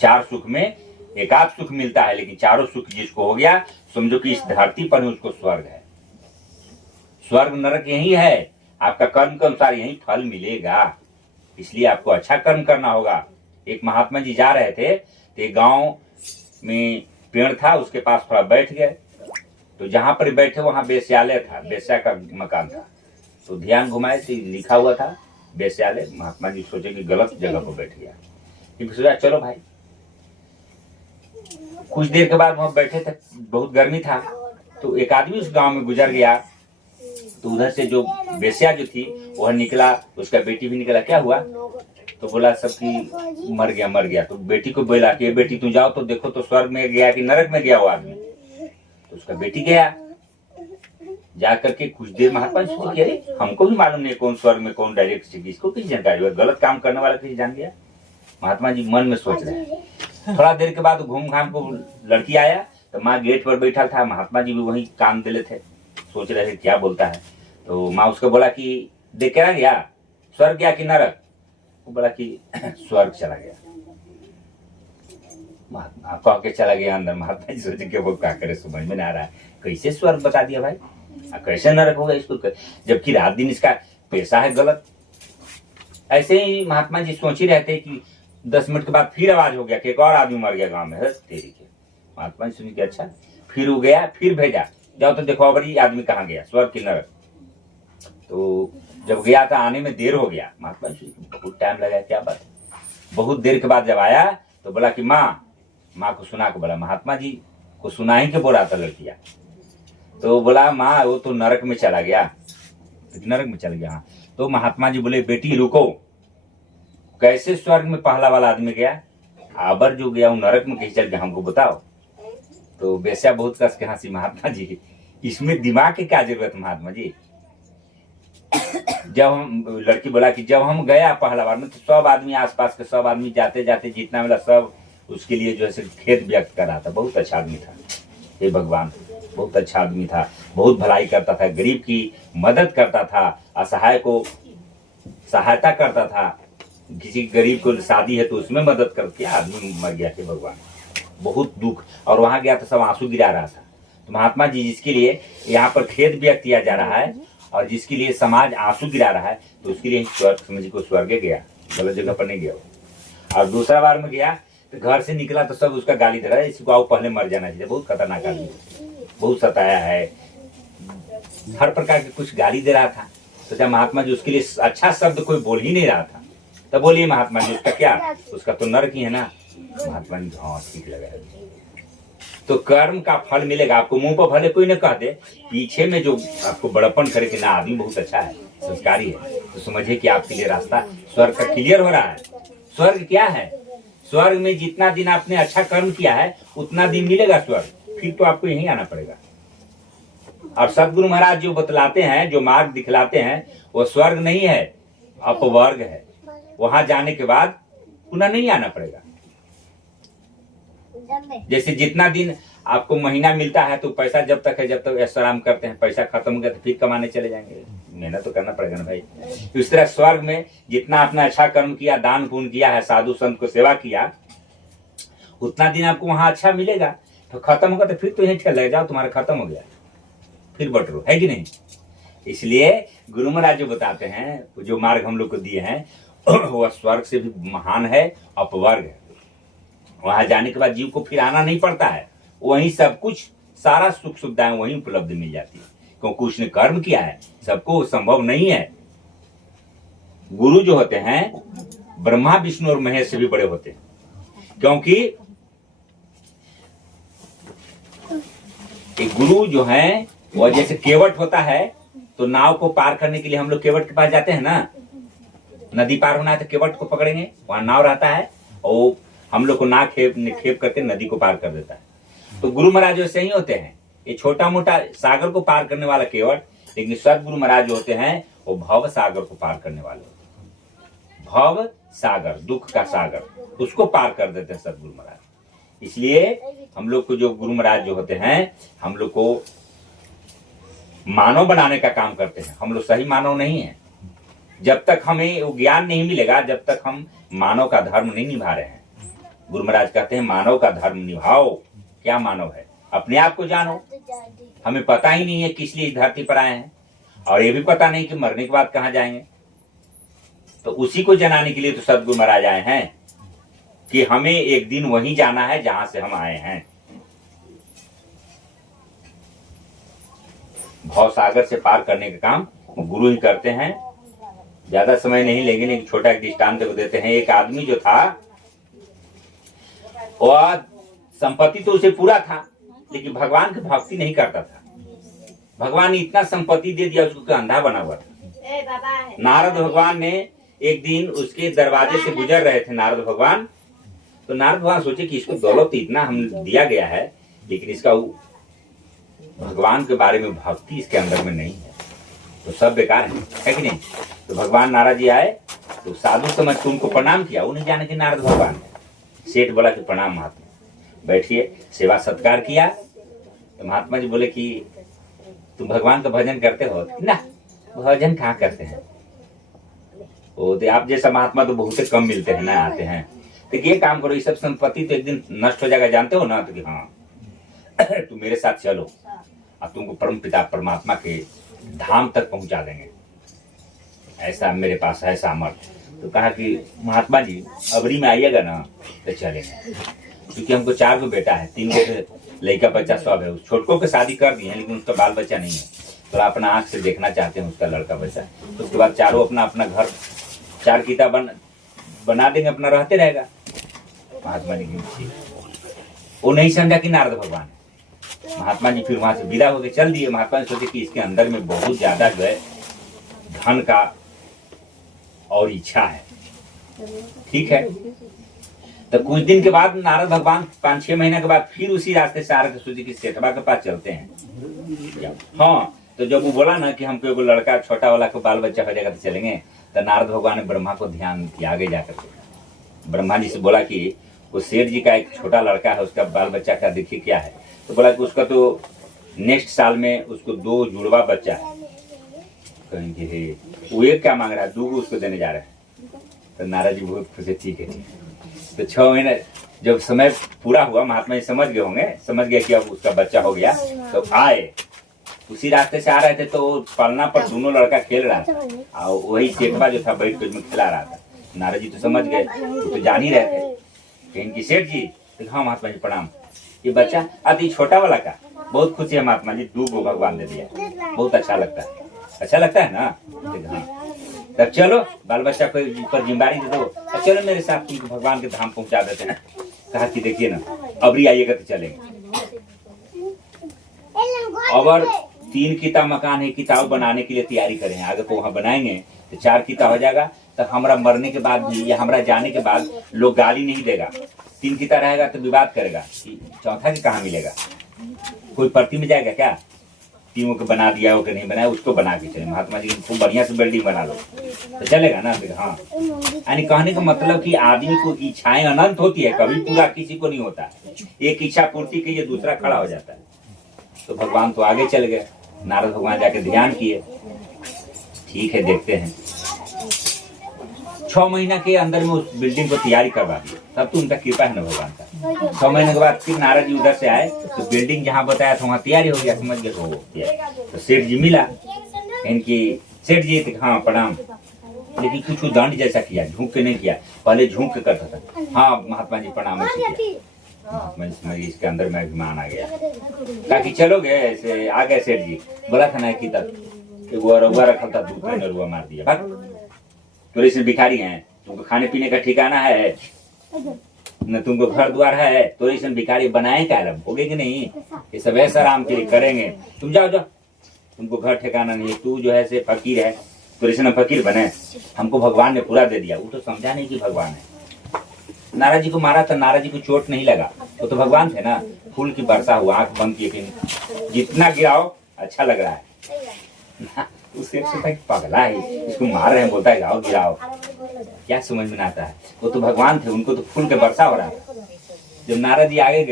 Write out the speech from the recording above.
चार सुख में एक आध सुख मिलता है, लेकिन चारों सुख जिसको हो गया समझो कि इस धरती पर उसको स्वर्ग है। स्वर्ग नरक यही है, आपका कर्म के अनुसार यही फल मिलेगा। इसलिए आपको अच्छा कर्म करना होगा। एक महात्मा जी जा रहे थे तो गांव में पेड़ था, उसके पास थोड़ा बैठ गए, तो जहां पर बैठे वहां वेश्यालय था, वेश्या का मकान था। तो ध्यान घुमाए तो लिखा हुआ था वेश्यालय। महात्मा जी सोचे कि गलत जगह पर बैठ गया, फिर सोचा चलो भाई। कुछ देर के बाद वहां बैठे थे, बहुत गर्मी था, तो एक आदमी उस गांव में गुजर गया। तो उधर से जो वेश्या जो थी वह निकला, उसका बेटी भी निकला। क्या हुआ? तो बोला सबकी मर गया मर गया। तो बेटी को बोला कि बेटी तुम जाओ तो देखो तो स्वर्ग में गया कि नरक में गया वो आदमी। तो उसका बेटी गया, जा करके कुछ देर महात्मा जी सोचे कि हमको भी मालूम नहीं कौन स्वर्ग में कौन डायरेक्ट से, इसको किसी जानकारी हुआ, गलत काम करने वाला किसी जान गया। महात्मा जी मन में सोच रहे हैं। थोड़ा देर के बाद घूम घाम को लड़की आया, तो माँ गेट पर बैठा था, महात्मा जी भी वही कान दिले थे, सोच रहे थे क्या बोलता है। तो माँ उसको बोला कि देख क्या गया, स्वर्ग गया कि नरक? वो बोला कि स्वर्ग चला गया। महात्मा कह के चला गया अंदर। महात्मा जी सोचे कि वो क्या करे, समझ में नहीं आ रहा है, कैसे स्वर्ग बता दिया भाई, कैसे नरक होगा इसको, जबकि रात दिन इसका पैसा है गलत। ऐसे ही महात्मा जी सोच ही रहते कि 10 मिनट के बाद फिर आवाज हो गया कि एक और आदमी मर गया गांव में। तेरी के महात्मा जी सुनी कि अच्छा। फिर वो गया, फिर भेजा, जाओ तो देखो अब ये आदमी कहाँ गया, स्वर्ग की नरक। तो जब गया था आने में देर हो गया। महात्मा जी बहुत टाइम लगा, क्या बात। बहुत देर के बाद जब आया तो बोला कि माँ को सुना के बोला, महात्मा जी को सुना ही के बोल रहा था लड़किया। तो बोला माँ वो तो नरक में चला गया। तो नरक में चल गया। तो महात्मा जी बोले बेटी रुको, कैसे स्वर्ग में पहला वाला आदमी गया, आबर जो गया वो नरक में कैसे चल गया, हमको बताओ। तो वैसा बहुत कस के हंसी। महात्मा जी इसमें दिमाग की क्या जरूरत महात्मा जी। जब हम, लड़की बोला कि जब हम गया पहला बार में तो सब आदमी, आसपास के सब आदमी जाते जाते जितना मिला सब उसके लिए जो है खेद व्यक्त कर रहा था। बहुत अच्छा आदमी था, हे भगवान, बहुत अच्छा आदमी था, बहुत भलाई करता था, गरीब की मदद करता था, असहाय को सहायता करता था, किसी गरीब को शादी है तो उसमें मदद करती। आदमी मर गया थे भगवान, बहुत दुख। और वहां गया तो सब आंसू गिरा रहा था। तो महात्मा जी जिसके लिए यहाँ पर खेद व्यक्त किया जा रहा है और जिसके लिए समाज आंसू गिरा रहा है, तो उसके लिए स्वर्ग समझ को स्वर्ग गया, गलत जगह पर नहीं गया। और दूसरा बार में गया तो घर से निकला तो सब उसका गाली दे रहा है, इसको आओ पहले मर जाना चाहिए, बहुत खतरनाक आदमी, बहुत सताया है, हर प्रकार के कुछ गाली दे रहा था। तो जब महात्मा जी उसके लिए अच्छा शब्द कोई बोल ही नहीं रहा था, तब बोलिए महात्मा जी उसका क्या, उसका तो नरक ही है ना। महात्मा जी हाँ ठीक लगा। तो कर्म का फल मिलेगा आपको, मुंह पर भले कोई न कह दे, पीछे में जो आपको बड़प्पन करे कि ना आदमी बहुत अच्छा है, संस्कारी है, तो समझिए कि आपके लिए रास्ता स्वर्ग का क्लियर हो रहा है। स्वर्ग क्या है? स्वर्ग में जितना दिन आपने अच्छा कर्म किया है उतना दिन मिलेगा स्वर्ग, फिर तो आपको यहीं आना पड़ेगा। और सदगुरु महाराज जो बतलाते हैं, जो मार्ग दिखलाते हैं, वो स्वर्ग नहीं है, अपवर्ग है। वहां जाने के बाद पुनः नहीं आना पड़ेगा। जैसे जितना दिन आपको महीना मिलता है तो पैसा जब तक है, जब तक ऐश्वर्य करते हैं, पैसा खत्म हो गया तो फिर कमाने चले जाएंगे, मेहनत तो करना पड़ेगा ना भाई। तो इस तरह स्वर्ग में जितना आपने अच्छा कर्म किया, दान पुण्य किया है, साधु संत को सेवा किया, उतना दिन आपको वहां अच्छा मिलेगा। तो खत्म होगा तो फिर तो यही चले जाओ, तुम्हारा खत्म हो गया, फिर बटरो, है कि नहीं। इसलिए गुरु महाराज जो बताते हैं, जो मार्ग हम लोग को दिए हैं, वह स्वर्ग से भी महान है, अपवर्ग है। वहां जाने के बाद जीव को फिर आना नहीं पड़ता है, वहीं सब कुछ, सारा सुख सुविधाएं वहीं उपलब्ध मिल जाती है, क्योंकि उसने कर्म किया है। सबको संभव नहीं है। गुरु जो होते हैं ब्रह्मा विष्णु और महेश से भी बड़े होते हैं, क्योंकि एक गुरु जो है वह जैसे केवट होता है, तो नाव को पार करने के लिए हम लोग केवट के पास जाते हैं ना, नदी पार होना है तो केवट को पकड़ेंगे, वहां नाव रहता है और हम लोग को ना खेप करके नदी को पार कर देता है। तो गुरु महाराज वैसे ही होते हैं, ये छोटा मोटा सागर को पार करने वाला केवट, लेकिन सदगुरु महाराज जो होते हैं वो भव सागर को पार करने वाले होते हैं। भव सागर, दुख का सागर, उसको पार कर देते हैं सदगुरु महाराज। इसलिए हम लोग को जो गुरु महाराज जो होते हैं, हम लोग को मानव बनाने का काम करते हैं। हम लोग सही मानव नहीं है। जब तक हमें वो ज्ञान नहीं मिलेगा, जब तक हम मानव का धर्म नहीं निभा रहे हैं, गुरु महाराज कहते हैं मानव का धर्म निभाओ। क्या मानव है? अपने आप को जानो। हमें पता ही नहीं है किस लिए इस धरती पर आए हैं, और ये भी पता नहीं कि मरने के बाद कहाँ जाएंगे। तो उसी को जनाने के लिए तो सदगुरु महाराज आए हैं कि हमें एक दिन वहीं जाना है जहां से हम आए हैं। भव सागर से पार करने का काम गुरु ही करते हैं। ज्यादा समय नहीं लेकिन एक छोटा एक दृष्टांत को देते हैं। एक आदमी जो था वह संपत्ति तो उसे पूरा था, लेकिन भगवान की भक्ति नहीं करता था। भगवान ने इतना संपत्ति दे दिया उसको अंधा बना हुआ था। नारद भगवान ने एक दिन उसके दरवाजे से गुजर रहे थे नारद भगवान। तो नारद भगवान सोचे कि इसको दौलत इतना हमने दिया गया है, लेकिन इसका भगवान के बारे में भक्ति इसके अंदर में नहीं है, तो सब बेकार है कि नहीं। तो भगवान नारद जी आए तो साधु समझ के उनको प्रणाम किया। वो नहीं जाने कि नारद भगवान है। सेठ बोला कि प्रणाम महात्मा, बैठिए। सेवा सत्कार किया। तो महात्मा जी बोले कि तुम भगवान का भजन करते हो ना? भजन कहाँ करते हैं, वो तो आप जैसा महात्मा तो बहुत कम मिलते हैं ना, आते हैं। तो ये काम करो, ये सब संपत्ति तो एक दिन नष्ट हो जाएगा, जानते हो ना? तो कि हाँ तुम मेरे साथ चलो, अब तुमको परम पिता परमात्मा के धाम तक पहुंचा देंगे। ऐसा मेरे पास है सामर्थ्य। तो कहा कि महात्मा जी अबरी में आइएगा ना तो चलेंगे, क्योंकि हमको 4 गो बेटा है, 3 गो लड़का बच्चा सब है। उस छोटकों के शादी कर दिए हैं, लेकिन उसका बाल बच्चा नहीं है। तो अपना आंख से देखना चाहते हैं उसका लड़का बच्चा। तो उसके बाद चारों अपना अपना घर 4 किता बना देंगे, अपना रहते रहेगा। महात्मा जी की वो नहीं समझा कि नारद भगवान है। महात्मा जी फिर वहां से विदा होकर चल दिए। महात्मा जी सोचे कि इसके अंदर में बहुत ज्यादा जो है धन का और इच्छा है। ठीक है। तो कुछ दिन के बाद नारद भगवान 5-6 महीने के बाद फिर उसी रास्ते से आ रहे थे। सोचे कि सेठवा के पास चलते हैं। हाँ, तो जब वो बोला ना कि हमको एगो लड़का छोटा वाला को बाल बच्चा हो जाएगा तो चलेंगे, तो नारद भगवान ने ब्रह्मा को ध्यान किया। आगे जाकर के ब्रह्मा जी से बोला कि वो सेठ जी का एक छोटा लड़का है, उसका बाल बच्चा का देखिए क्या है। तो बोला कि उसका तो नेक्स्ट साल में उसको 2 जुड़वा बच्चा है। कहेंगे वो एक क्या मांग रहा है, 2 उसको देने जा रहे हैं। तो नारद जी बहुत खुश है। ठीक है, ठीक है। तो 6 महीने जब समय पूरा हुआ, महात्मा जी समझ गए होंगे, समझ गए कि अब उसका बच्चा हो गया। तो आए, उसी रास्ते से आ रहे थे। तो पलना पर दोनों लड़का खेल रहा था, और वही सेठवा जो था बैठ के खिला रहा था। नारद जी तो समझ गए, तो जान ही रहे थे कि इनकी सेठ जी। तो हाँ महात्मा जी प्रणाम। ये बच्चा अति छोटा वाला का बहुत खुशी है महात्मा जी, 2 गो भगवान दे दिया, बहुत अच्छा लगता है। अच्छा लगता है ना? हाँ, तब चलो बाल बच्चा को ऊपर जिम्मेदारी दे दो, चलो मेरे साथ तुमको भगवान के धाम पहुंचा देते हैं। कहा कि देखिए ना अबरी आइएगा तो चलेंगे। और 3 किता मकान है, किताब बनाने के लिए तैयारी करें। आगे तो वहाँ बनाएंगे तो 4 किता हो जाएगा। तो हमारा मरने के बाद भी या हमारा जाने के बाद लोग गाली नहीं देगा। 3 किता रहेगा तो विवाद करेगा कि चौथा की कहाँ मिलेगा। कोई पर्ती में जाएगा क्या, तीनों को बना दिया हो कि नहीं बनाया, उसको बना के चले। महात्मा जी खूब बढ़िया से बिल्डिंग बना लो तो चलेगा ना। हाँ, यानी कहने का मतलब कि आदमी को इच्छाएं अनंत होती है, कभी पूरा किसी को नहीं होता। एक इच्छा पूर्ति के लिए दूसरा खड़ा हो जाता है। तो भगवान तो आगे चल गए। नारद भगवान जाके ध्यान किए। ठीक है, देखते हैं। 6 महीना के अंदर में उस बिल्डिंग को तैयारी करवा दी। तब तो उनका कृपा है ना भगवान का। 6 महीने के बाद फिर नारद जी उधर से आए तो बिल्डिंग जहाँ बताया था वहाँ तैयारी हो गया। समझ गए तो सेठ जी मिला। इनकी सेठ जी थे, हाँ प्रणाम। लेकिन कुछ दंड जैसा किया, झुक के नहीं किया। पहले झुक के करता था। हाँ महात्मा जी प्रणाम। मैं इसके अंदर में अभिमान आ गया। कहा कि चलोगे ऐसे आ गए। सेठ जी बोला था ना कि तक वो रउआ रखा था, दूध में रुआ मार दिया। तो इसमें भिखारी हैं, तुमको खाने पीने का ठिकाना है न, तुमको घर द्वार है, तो इसमें भिखारी बनाए क्या भोगे कि नहीं। ये सब ऐसा आराम के लिए करेंगे। तुम जाओ जाओ, तुमको घर ठिकाना नहीं है। तू जो है से फकीर है, तो इसमें फकीर बने। हमको भगवान ने पूरा दे दिया। वो तो समझा नहीं कि भगवान है। नारद जी को मारा था, नारद जी को चोट नहीं लगा, वो तो भगवान थे ना। फूल की वर्षा हुआ, आंख बंद किए, जितना गिराओ अच्छा लग रहा है। उससे पगला है, इसको मार रहे हैं, बोलता है गिराओ गिराओ। क्या समझ में आता है। वो तो भगवान थे, उनको तो फूल के वर्षा हो रहा था। जब नारद जी आगे गए